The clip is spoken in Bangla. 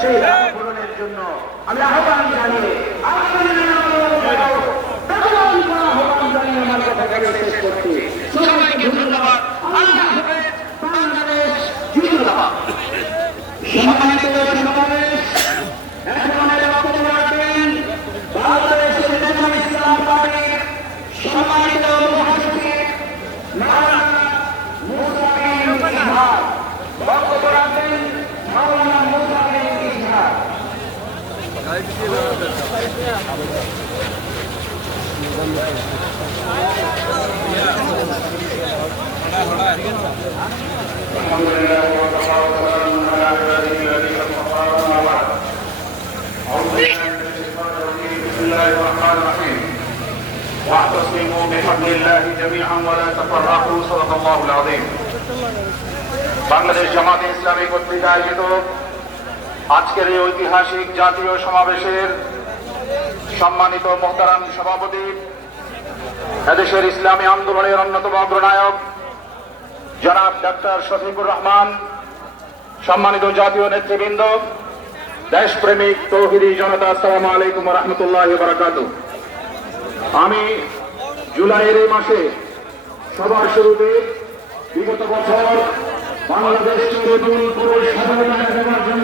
সেই পূরণের জন্য আমি আহ্বান জানিয়ে আহ্বান জানিয়ে আমার কথাকে শেষ করছি। সবাইকে ধন্যবাদ। আল্লাহ হাফেজ। বাংলাদেশ জিন্দাবাদ। সম্মানিত সমাবেশ, এখন আমাদের বক্তব্য রাখবেন বাংলাদেশের জাতীয় ইসলাম পার্টির সম্মানিত মহাসচিব মাওলানা মুসা বিন ইসহাক। বক্তব্য রাখবেন মাওলানা মুসা বিন ইসহাক। واعتصموا بحبل الله جميعا ولا تفرقوا صدق الله العظيم। বাংলাদেশ জামাতে ইসলামী কর্তৃক আয়োজিত আজকের এই ঐতিহাসিক জাতীয় সমাবেশের সম্মানিত মোহতারাম সভাপতি, এদেশের ইসলামী আন্দোলনের অন্যতম অগ্রনায়ক জনাব ডাক্তার শফিকুর রহমান, সম্মানিত জাতীয় নেতৃবৃন্দ, দেশপ্রেমিক তৌহিদি জনতা, আসসালামু আলাইকুম ওয়া রাহমাতুল্লাহি ওয়া বারাকাতুহু। আমি জুলাইয়ের এই মাসে সবার শুরুতে বিগত বছর বাংলাদেশকে নতুন করে সাধারণ